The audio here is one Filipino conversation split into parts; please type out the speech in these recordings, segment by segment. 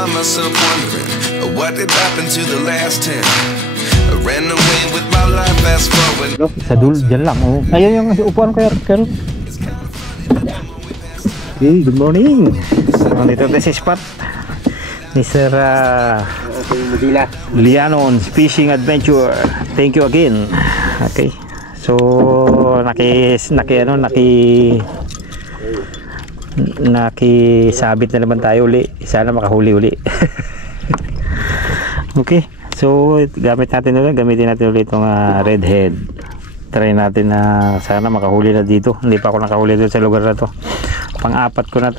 find myself wondering what did happen to the last 10. I ran away with my life, fast forward. Sa dulo, dyan lang. Oh. Ayun yung upuan ko, Carol. Hey, good morning. Dito tayo sa spot ni Sir Lianon Fishing Adventure. Thank you again. Okay. So nakisabit na naman tayo uli. Sana makahuli uli. Okay. So gamitin natin ulit itong redhead. Try natin na sana makahuli na dito. Hindi pa ako nakahuli dito sa lugar na to. Pang-apat ko na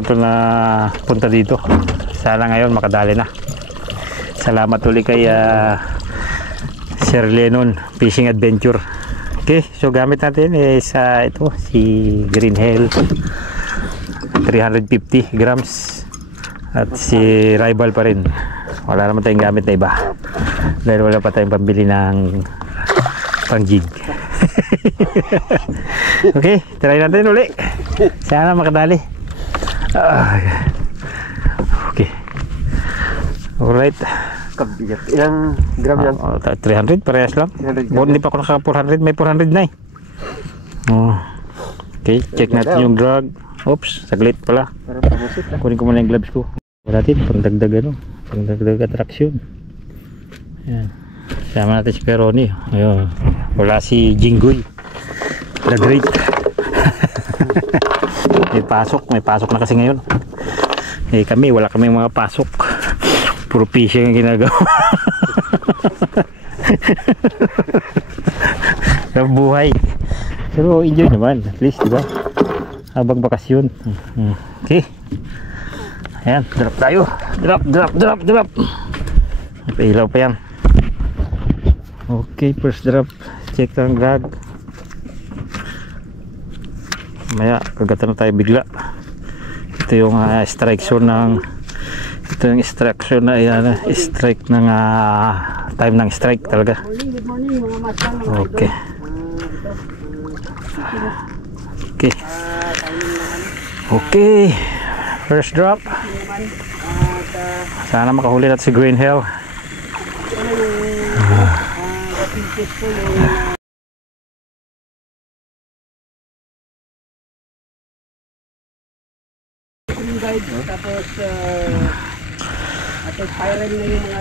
to na punta dito. Sana ngayon makadali na. Salamat ulit kay Sir Lianon Fishing Adventure. Okay, so gamit natin is ito si Green Hell 350 grams at si Rival pa rin. Wala naman tayong gamit na iba dahil wala pa tayong pambili ng pang jig. Okay, try natin uli. Sana makadali. Okay. Alright. Kabiyak. Ilang gram yan? 300, parehas lang. Hindi pa ako naka 400, may 400 na eh. Okay, check natin yung drag. Oops, saglit pala. Kunin ko muna yung gloves ko. Natin, pangdagdag attraction. Ayan. Sama natin si Peroni. Ayun. Wala si Jinggoy the Great. May pasok na kasi ngayon. Eh kami, wala kami mga pasok. Puro fishing ang ginagawa. Ang buhay. Pero enjoy naman, at least, diba? Habang bakasyon. Okay. Ayan, drop tayo. Drop. Ilaw pa yan. Okay, first drop. Check ang drag. Maya, kagatan na tayo bigla. Ito yung strike zone ng instruction na yan, strike ng time ng strike talaga. Okay, first drop. Sana makahuli natin si Green Hell.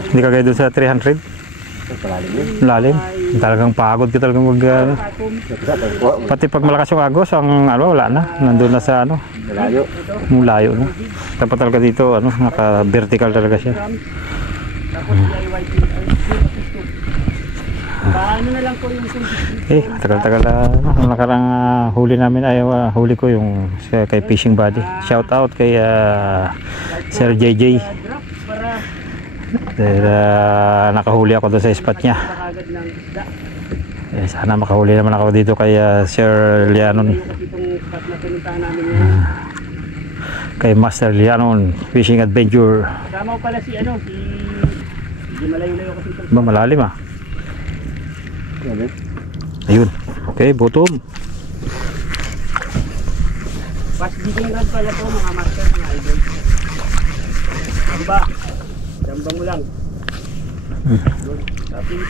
Hindi ka gaya doon sa 300? Lalim. Talagang pagod ka talagang mag pati pag malakas yung agos ang wala na. Nandun na sa layo na. Dapat talaga dito naka vertical talaga siya. Tagal-tagal ang nakarang huli namin ay huli ko yung kay Fishing Buddy. Shout out kay Sir JJ. Dahil nakahuli ako doon sa spot niya. Sana makahuli naman ako dito kay Sir Lianon. Kay Master Lianon Fishing Adventure. Kasama ko pala si malayo-layo kasi ito. Malalim Ayun. Okay, bottom. Fast digging rod pala to mga master, mga idol. Damba mo lang. Tapos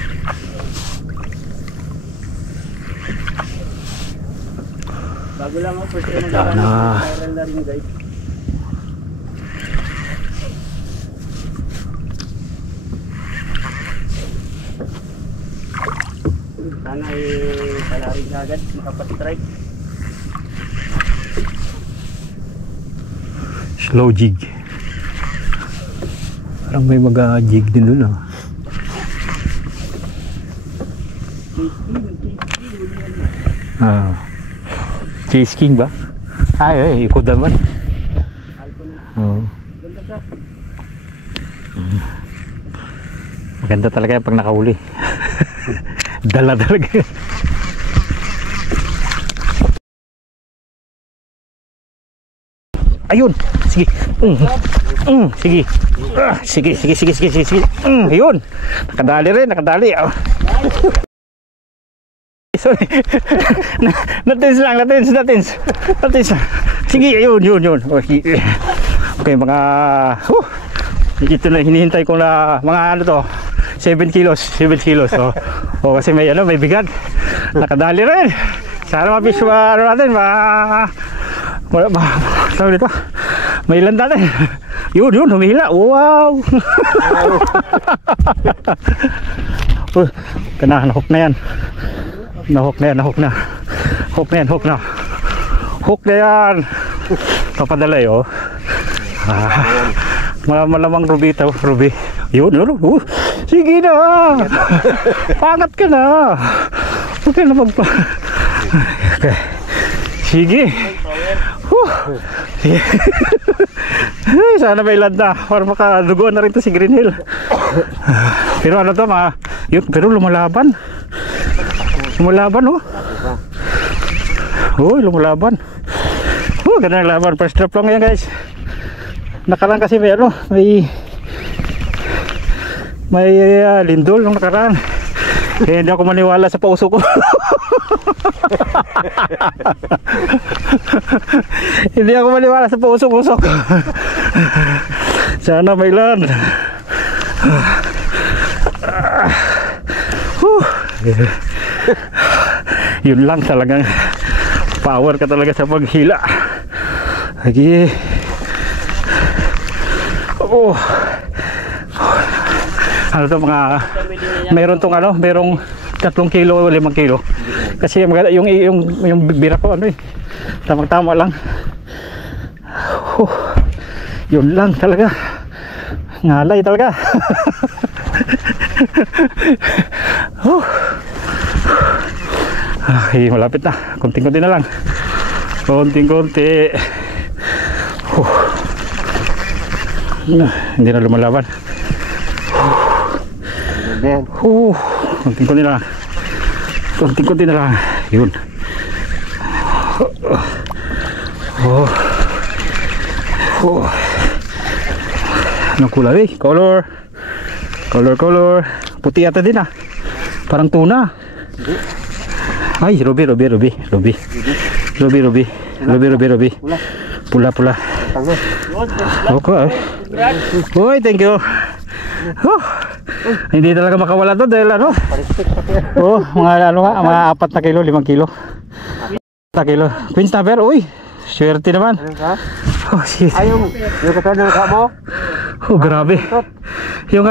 bago lang ako first time viral na rin guys. Sana palarin agad makapag-strike. Slow jig. Parang may mag-jig din dun Chase King ba? Ikot naman. Maganda talaga pag nakahuli. Dala talaga. Ayun, sige. Sige. Ayun. Nakadali. Sorry. Natins. Sige, yun. Okay, mga ito na hinihintay ko na mga ano to, 7 kilos. Kasi may bigat. Nakadali rin. Sana mapis natin, tawag dito. May ilan natin. Yun, humihila. Wow. Nahok na yan. Nahok na yan. Papadala yun. Malamang Ruby. Yun. Sige na. Pangat ka na. Okay na Okay. Sige. Sige. Sana may land na para makaduguan na rin to si Green Hill. Pero ano to pero lumalaban oh. Lumalaban. Ganda ng laban. First drop lang yan guys. Nakaraan kasi may lindol nung nakaraan. Hindi ako maniwala sa pauso ko. Hindi ako maniwala sa pausok-usok. Sana may land. Yun lang talagang power ka talaga sa paghila. Lagi. Ano to mayroon merong 3 kilo o 5 kilo. Kasi yung bira ko tamang-tama lang. Yun lang talaga. Ngalay talaga. Malapit na. Konting-konti na lang. Konting-konti. Hindi na lumalaban. Konting-konti na lang. Yun. Anong kulay? Color. Puti yata din Parang tuna. Ay, ruby. Pula. Okay. Uy, thank you. Hindi talaga makawala to dahil mga 4 na kilo, 5 kilo. 4 kilo. Queen snapper, uy. Swerte naman. Shit. Yung katulad ng mo? Grabe. Yung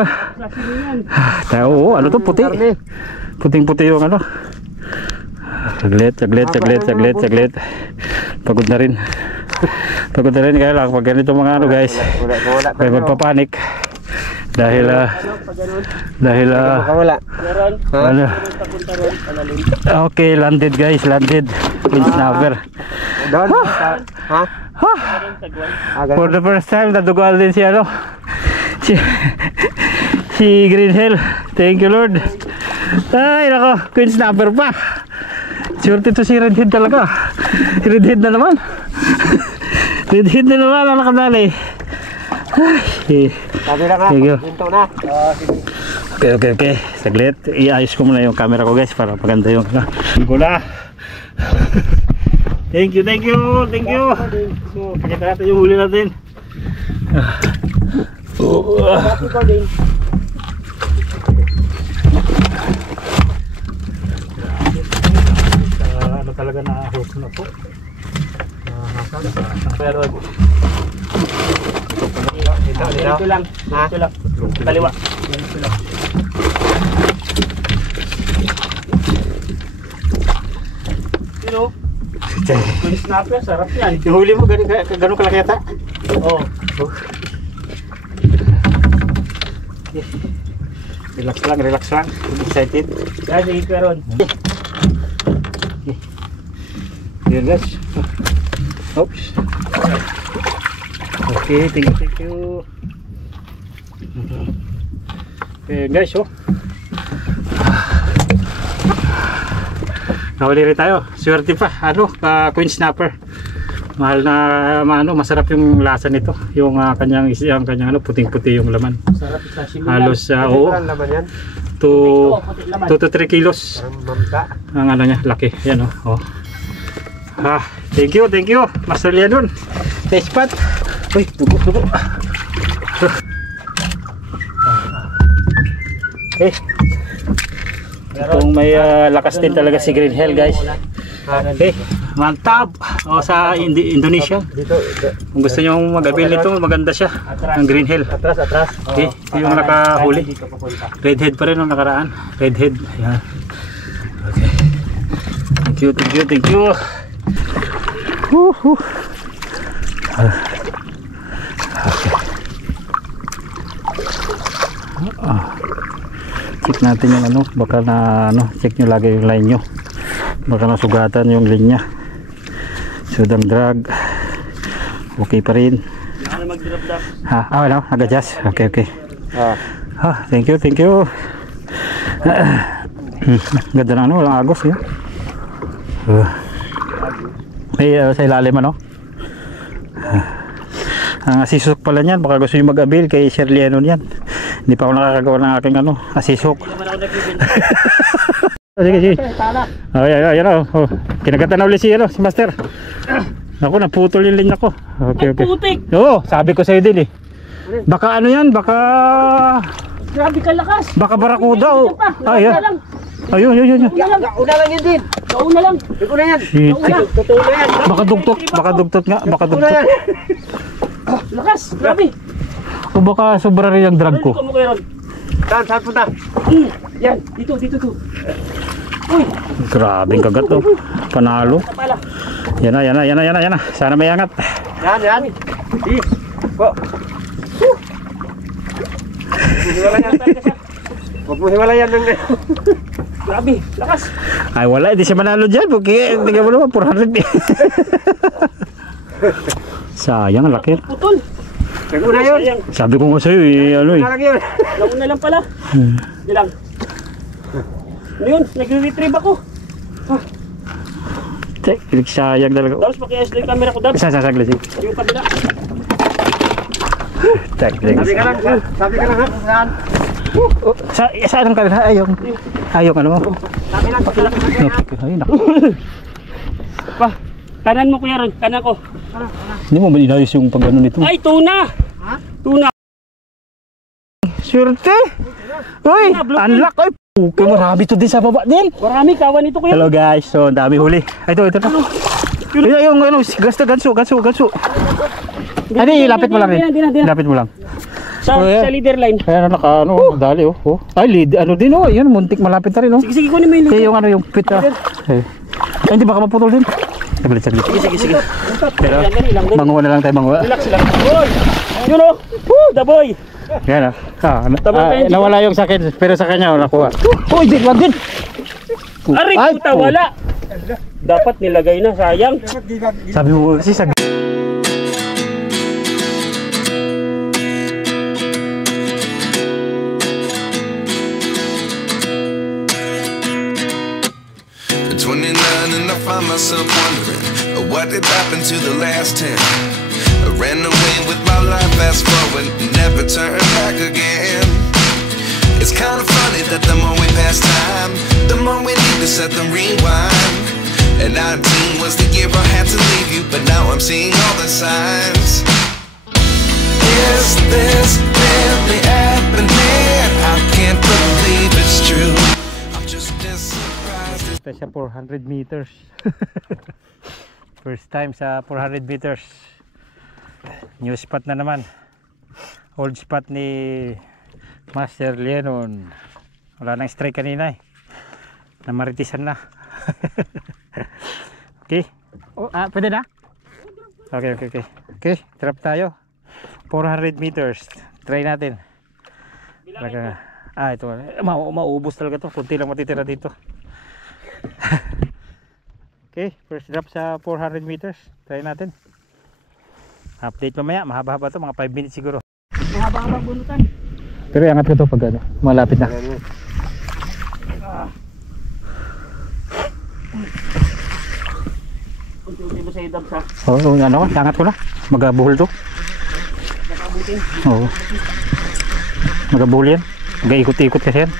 ano to, puti. Puting-puti yung Saglit. Pagod na rin. Kaya lang pag ganito mga guys, may magpapanik. Dahil okay, landed guys, Queen snapper. For the first time nadugal din si Green Hill. Thank you Lord. Ay nako, Queen snapper pa. Swerte to si Redhead talaga. Redhead na naman. Ang nakadali. Sabi lang pinto na. Okay. Saglit. Iayos ko muna yung camera ko guys para maganda yung Thank you. So, pakita natin yung huli natin. Ano talaga na hook na po. Pero dito lang. Kaliwa. Pero Queen snapper, sarap yan. Yung huli mo ganun kalaki yata? Oo. Relax lang. I'm excited. Guys, higit ka ron. Yun guys. Oops. Okay, thank you. Okay guys, nahuli rin tayo. Swerte pa. Queen snapper. Mahal na masarap yung lasa nito. Yung kanyang puting-puti yung laman. Sarap sashimi. Halos laman yan. 2 to 3 kilos. Mamsa. Ang niya, laki. Yan Thank you, Master Leon. Nice spot. Uy, dugo. Okay. Itong may lakas din talaga si Green Hell, guys. Okay, mantap. Sa Indonesia. Kung gusto nyo mag-avail nito, maganda siya. Ang Green Hell. Atras. Okay, ito yung nakahuli. Redhead pa rin ang nakaraan. Redhead. Ayan. Okay. Thank you. Check natin yung baka na check nyo lagi yung line nyo, baka nasugatan yung linya. Sudang drag okay pa rin. Nag-adjust. Okay. Thank you. Ganda na walang agos yun. Sa ilalim ang asisok pala niyan, baka gusto nyo mag-avail kay Sir Leon yan. Hindi pa ako nakakagawa ng aking asisok. Sige. Ayan. Kinagatan na ulit si Master. Ako, naputol yung linya ko. Okay. Oo, sabi ko sa'yo din baka yan, baka Grabe ka lakas. baka barakuda Ayun. Nauna lang yun din. Nauna lang. Shit. Totoo na yan. Baka dugtot nga. Lakas. Grabe. O baka sobra rin ang drag ko. Saan punta? Yan. Dito. Uy. Grabing kagat Panalo. Yan na. Sana may angat. Yan. Huwag mo hiwalayan ng... Grabe, lakas. Ay wala, hindi siya manalo dyan. Tingnan mo naman, 400. Sayang, laki. Putol. Naguna yun. Sabi ko nga sa'yo Nauna lang pala. Di lang. Ano yun? Nagre-retrieve ako. Sayang talaga. Tapos pakiayos na yung camera ko, Dab. Saglit. Yung kabila. Sabi ka lang ha. Saan? Saan ang kamera? Ayong ano mo? Sabi lang. Ay, naku. Kanan mo, Kuya Ron. Kanan ko. Hindi mo maninayos yung pag-ano nito. Ay, tuna! Ha? Tuna! Swerte! Uy! Unlock! Ay, puke, marami to din sa baba din. Marami kawan ito, Kuya. Hello guys, so ang dami huli. Ito na. Yung ganso. Ay, lapit mo lang rin. Lapit mo lang. Sa leader line. Ayan, dali Ay, din yan, muntik malapit na rin Sige, kunin mo yung Kaya yung pit Ay, hindi baka maputol din. Saglit. Sige. Pero, manguha na lang tayo, Relax lang. Boy! Yun o! The boy! Yan nawala yung sakit, pero sa kanya nakuha. Uy, wag din! Aray, puta, wala! Dapat nilagay na, sayang. Sabi mo kasi sa... And I find myself wondering what did happen to the last 10. I ran away with my life, fast forward, never turn back again. It's kind of funny that the more we pass time, the more we need to set them rewind. And 19 was the year I had to leave you, but now I'm seeing all the signs. Is this really happening? I can't believe it's true. I'm just as surprised. Sa 400 meters. First time sa 400 meters. New spot na naman. Old spot ni Master Leon. Wala nang strike kanina namaritisan na. Okay. Pwede na? Okay, trap tayo. 400 meters. Try natin. Ito. Maubos talaga to. Kunti lang matitira dito. Okay, first drop sa 400 meters. Try natin. Update mamaya. Mahaba-haba to. Mga 5 minutes siguro. Mahaba-haba bunutan. Pero iangat ko to pag malapit na. Unti-unti mo sa idab sa. Iangat ko na. Magabuhol to. Nakabutin. Oo. Magabuhol yan. Mag-ikot-ikot kasi yan.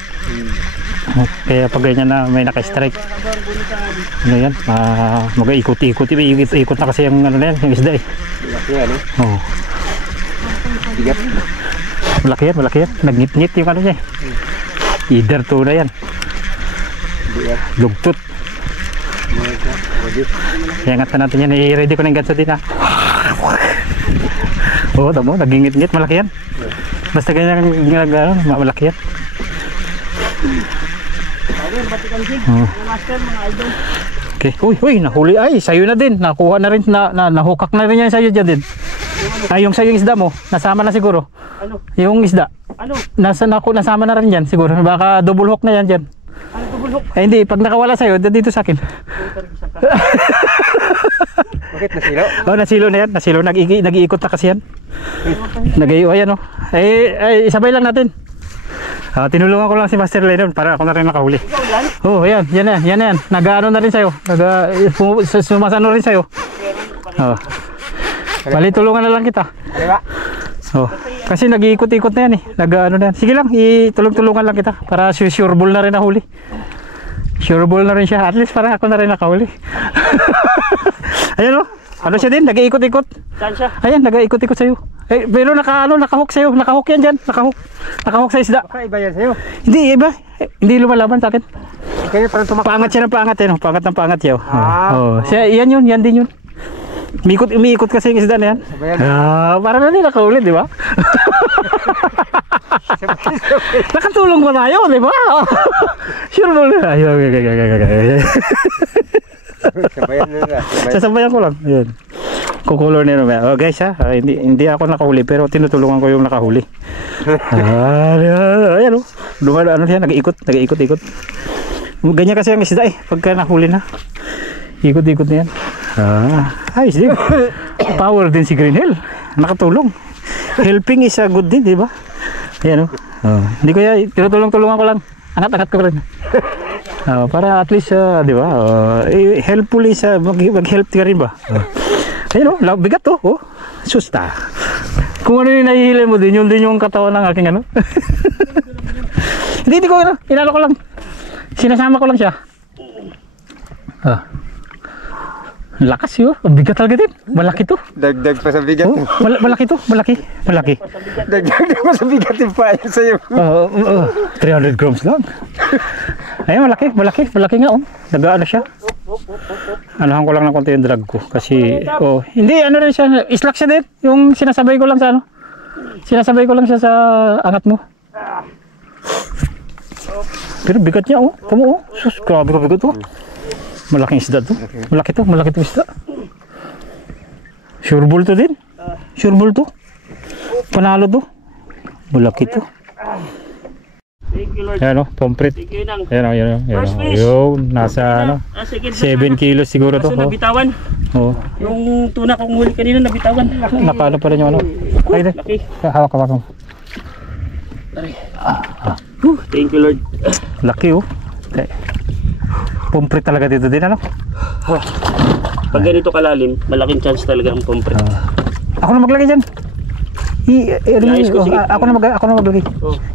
Kaya pag ganyan na may naka-strike, ano yan, mag-ikot-ikot, ikot na kasi yung ano na yan, yung isda eh. Laki ano? Oo. Bigat. Malaki yan, nagngit-ngit yung ano niya eh. Either to na yan. Bigat. Lugtot. Iangat na natin yan, i-ready ko na yung ganso din ha. Oo, tamo, nagingit-ngit, malaki yan. Basta ganyan ginagawa, malaki yan. Oh. Okay. Uy, nahuli ay, sa'yo na din. Nakuha na rin, nahukak na rin yan sa'yo dyan din. Ay, yung sa'yo yung isda mo, nasama na siguro. Ano? Yung isda. Ano? Nasama na rin yan siguro. Baka double hook na yan dyan. Ano double hook? Ay, hindi, pag nakawala sa'yo, dito sa akin. Bakit nasilo? Oh, nasilo na yan. Nasilo, nag-iikot na kasi yan. Nag-iyo, ayan o. Ay, isabay lang natin. Tinulungan ko lang si Master Lennon para ako na rin nakahuli. Oh, yan. Nag-ano na rin sa'yo. Sumasano rin sa'yo. Oh. Bali, tulungan na lang kita. Diba? Oh. Kasi nag-iikot-ikot na yan eh. Nag-ano na yan. Sige lang, itulong-tulungan lang kita para sure ball na rin nahuli. Sure ball na rin siya. At least parang ako na rin nakahuli. Ayan o. Ano siya din? Nag-iikot-ikot. Saan siya? Ayan, nag-iikot-ikot sa'yo. Eh, pero nakahook sa'yo. Nakahook yan dyan. Nakahook sa isda. Baka iba yan sa'yo. Hindi, iba. Hindi lumalaban sa akin. Kaya parang tumakbo. Paangat siya ng paangat eh. No? Paangat ng paangat yaw. Ah. Siya, yan yun. Yan din yun. Umiikot kasi yung isda na yan. Sabayan. Para na nila nakaulit, di ba? Nakatulong pa tayo, di ba? Sure mo na. Sabayan nila. Sasabayan ko lang. Yun. Kukulor nila. Oh, guys ha, hindi ako nakahuli pero tinutulungan ko yung nakahuli. Ayan o. Ano siya, nag-iikot. Ganyan kasi ang isda eh, pagka nahuli na. Ikot-ikot na yan. Ayos din. Power din si Green Hill. Nakatulong. Helping is a good din, di ba? Ayan o. Hindi ko yan, tinutulungan ko lang. Angat-angat ko rin. Para at least, di ba? Helpful is, mag-help ka rin ba? Ayun o, bigat to. Susta. Kung ano yung nahihilin mo din, yun din yung katawan ng aking ano. Hindi ko, inalo ko lang. Sinasama ko lang siya. Lakas yun. Bigat talaga din. Malaki to. Dagdag pa sa bigat. Malaki to. Malaki. Dagdag pa sa bigat yung pain sa'yo. 300 grams lang. Ayun, malaki nga. Nag-ano siya. Anuhan ko lang ng konti yung drag ko. Kasi, hindi, ano rin siya. Islak siya din. Yung sinasabay ko lang sa ano. Sinasabay ko lang siya sa angat mo. Pero bigat niya, Tamo, Sus, grabe ka bigat to. Malaking isda to. Malaki to isda. Sure ball to din. Sure ball to. Panalo to. Malaki to. Thank you, Lord. Ayan o, pomfret. Thank you nang. Ayan o. First fish. Yun, nasa ano, Sige, 7 kilos siguro to. Kaso nabitawan. Yung tuna kong huli kanina nabitawan. Napalo pa rin yung ano. Ay, Laki. hawak mo. Thank you, Lord. Laki pomfret talaga dito din ano. Pag ganito kalalim, malaking chance talaga ang pomfret. Ako na maglagay dyan. Ayos ko, sige. Ako na maglagay.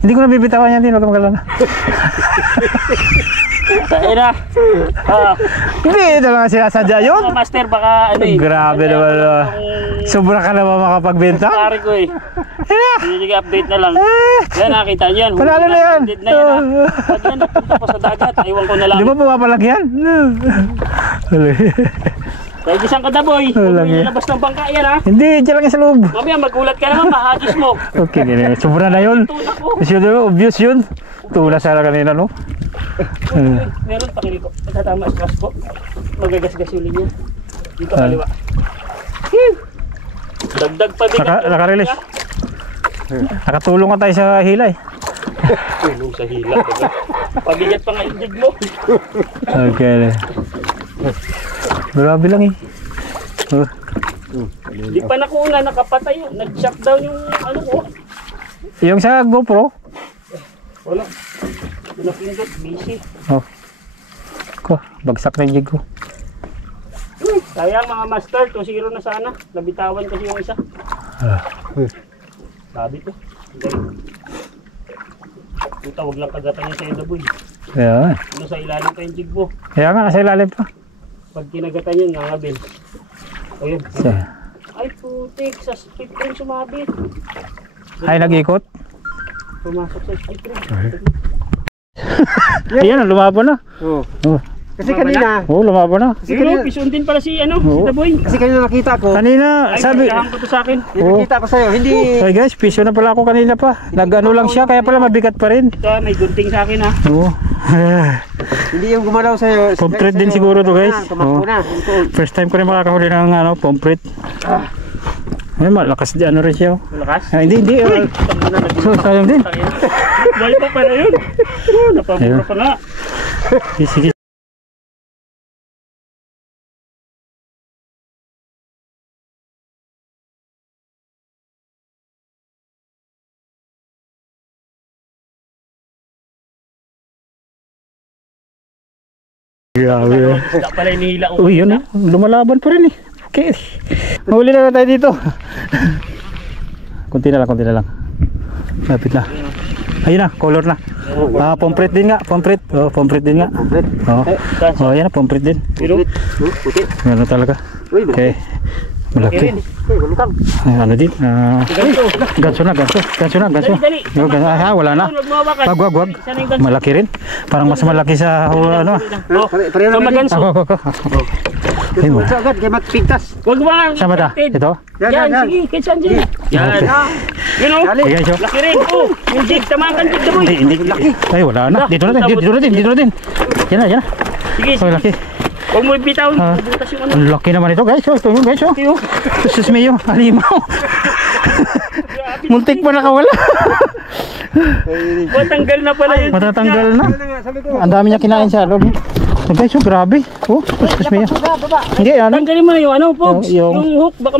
Hindi ko na bibitawan yan din, wag kang magalala. Tayo na. Hindi, ito lang sinasadya yun. Master, baka ano eh. Grabe naman. Sobra ka naman makapagbenta. Pare ko eh. Sige, update na lang. Yan, nakita niyo yan. Panalo na yan. Update na yan. Pag yan, nagpunta ko sa dagat, iwan ko na lang. Di ba pumapalag yan? Kahit isang kadaboy, huwag mo nilabas ng bangka yan ha. Hindi, dyan lang yan sa loob. Mamaya, magulat ka naman, mahagis mo. Okay, ganyan. Sobra na yun. Tuna ko. Kasi obvious yun. Tuna sana kanina, no? Meron, pakili ko. Matatama ang stress ko. Magagasgas yung linya. Dito kaliwa. Dagdag pa bigat. Naka-release. Nakatulong ka tayo sa hilay. Tulong sa hila. Pabigat pa nga yung dig mo. Okay. Grabe lang eh. Di pa nakuna, nakapatay. Nag-shutdown yung ano ko. Yung sa GoPro. Wala. Napindot, busy. Bagsak na yung jig ko. Kaya mga master, 2-0 na sana. Nabitawan kasi yung isa. Sabi ko. Puta, wag lang kagatan yung sa'yo, boy. Ayan. Ano sa ilalim pa yung jig mo. Kaya nga, nasa ilalim pa. Pag kinagatan yun, nangabil. Ayun. So, Ay putik, sa split ring sumabit. ay, nag-ikot. Pumasok sa split ring. Ayan, lumabo na. Oo. Oh. Kasi kanina, Lumabo na. Siguro, pison din pala si ano, si Daboy. kasi kanina nakita ko, Kanina, Ay, sabi... ko to sa akin. Oo. nakita ko sa'yo, hindi, Ay guys, piso na pala ako kanina pa. Nag-ano lang siya, kaya pala mabigat pa rin. Ito, may gunting sa akin ha. Oo. hindi yung gumalaw sa'yo. Pomfret din siguro to, guys. Oo. Tumakbo na. First time ko rin makakahuli ng ano, pomfret. Ay, malakas di ano rin siya. Oh. Malakas. Ah, hindi. So, sayang din. Buhay pa pala yun. Napamura pa nga. Sige. Grabe. Isda pala inihila ko. Uy, yun ah. Lumalaban pa rin eh. Okay. Mahuli na tayo dito. Kunti na lang. Lapit na. Ayun na, color na. Ah, pomfret din nga, pomfret. Oh, pomfret din nga. Pomfret. Oh. Oh, yan na, pomfret din. Pero, Puti. Ano talaga? Uy, Okay. Malaki. Uy, malutang. Ay, ano din? ganito. Ganso na. Dali. Yung ganso. Ah, wala na. Magmawakan. Wag. Isa na yung ganso. Malaki rin. Parang mas malaki sa ano. Oh, Pareho sa na maganso. Ako. Ay, Ito agad, kaya magpigtas. Wag mo nga. Sama ta. Ito. Yan, sige, kay Sanjay. Yan. Yun o. Sige, guys. Laki rin. Oh, yung jig, tamakan jig na boy. Hindi. Ay, wala na. Dito na din. Yan na. Sige, Oh, laki. huwag mo ibitaw. Ah. Butas yung ano. Ang laki naman ito, guys. Oh, ito yun, guys. Oh. Tiyo. Sus mio, halimaw. Muntik pa nakawala. Matanggal na pala yun. Matatanggal na. Sabi ko, Ang dami niya kinain sa loob. Oh, guys, oh, grabe. Oh, sus mio. Hindi, ano? Tanggalin mo na yung ano, Pogs. Yung- Yung hook, baka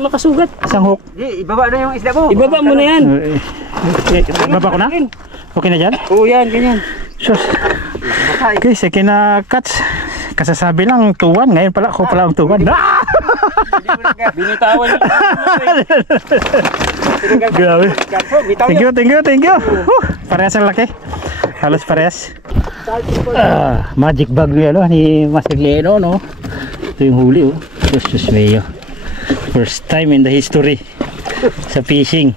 makasugat. Isang hook. di, ibaba na yung isda mo. Ibaba mo na yan. Baba ko na? Okay na dyan? Oo, yan, ganyan. Sus. Okay, second na cuts. Kasasabi lang, tuwan. Ngayon pala, ako pala ang tuwan. Ah! Binitawan niya. Grabe. Bitaw Thank you. Parehas ang laki. Halos parehas. Magic bag ni, ano, ni Master Leno, no? Ito yung huli, oh. Sus mio. First time in the history sa fishing,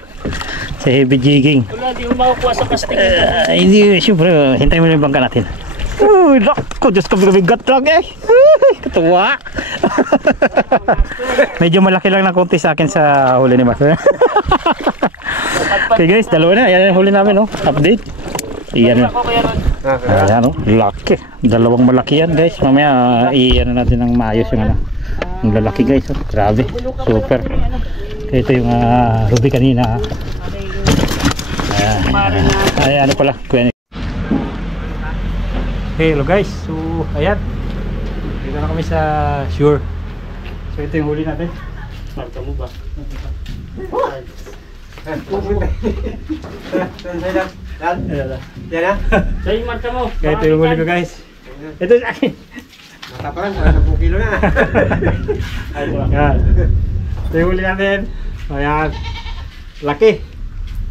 sa heavy jigging. Wala, di mo makukuha sa casting. Hindi, siyempre, hintayin mo na yung bangka natin. Uy, lako, Diyos ko, bigat lang eh. Katuwa. Medyo malaki lang ng konti sa akin sa huli ni Master. Okay guys, dalawa na. Ayan yung huli namin, no? Update. Iyan na. Ako kaya ron. Ayan, no? Laki. Dalawang malaki yan, guys. Mamaya, iyan na natin ng maayos yung ano. Ang lalaki, guys. Oh. Grabe. Super. Ito yung ruby kanina. Ay, ano pala. Hello guys. So, ayan. Dito na kami sa shore. So, ito yung huli natin. Marka mo ba? Ayan. Yan na. Sa'yo yung marka mo. Kaya ito yung huli ko guys. Ito sa akin. Mataparan, 10 kilo na. Ayan. Ito yung huli natin. Ayan. Laki.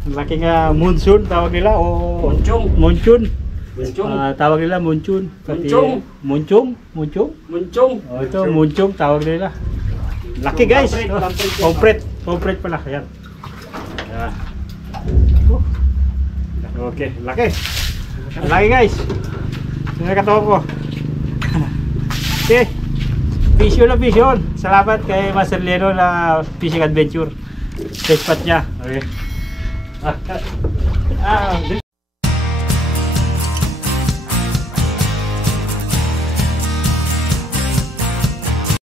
Laking monsoon tawag nila o Monchong. monchun. Monchong. Tawag nila monchun. Monchong. Monchong. Monchong. Oh, ito monchong tawag nila. Laki guys. Pomfret pala. Ayan. Ayan. Okay, laki. Laki guys. Sino katawa ko? Okay. Vision. Salamat kay Master Leno na fishing adventure. Sa spot niya. Okay.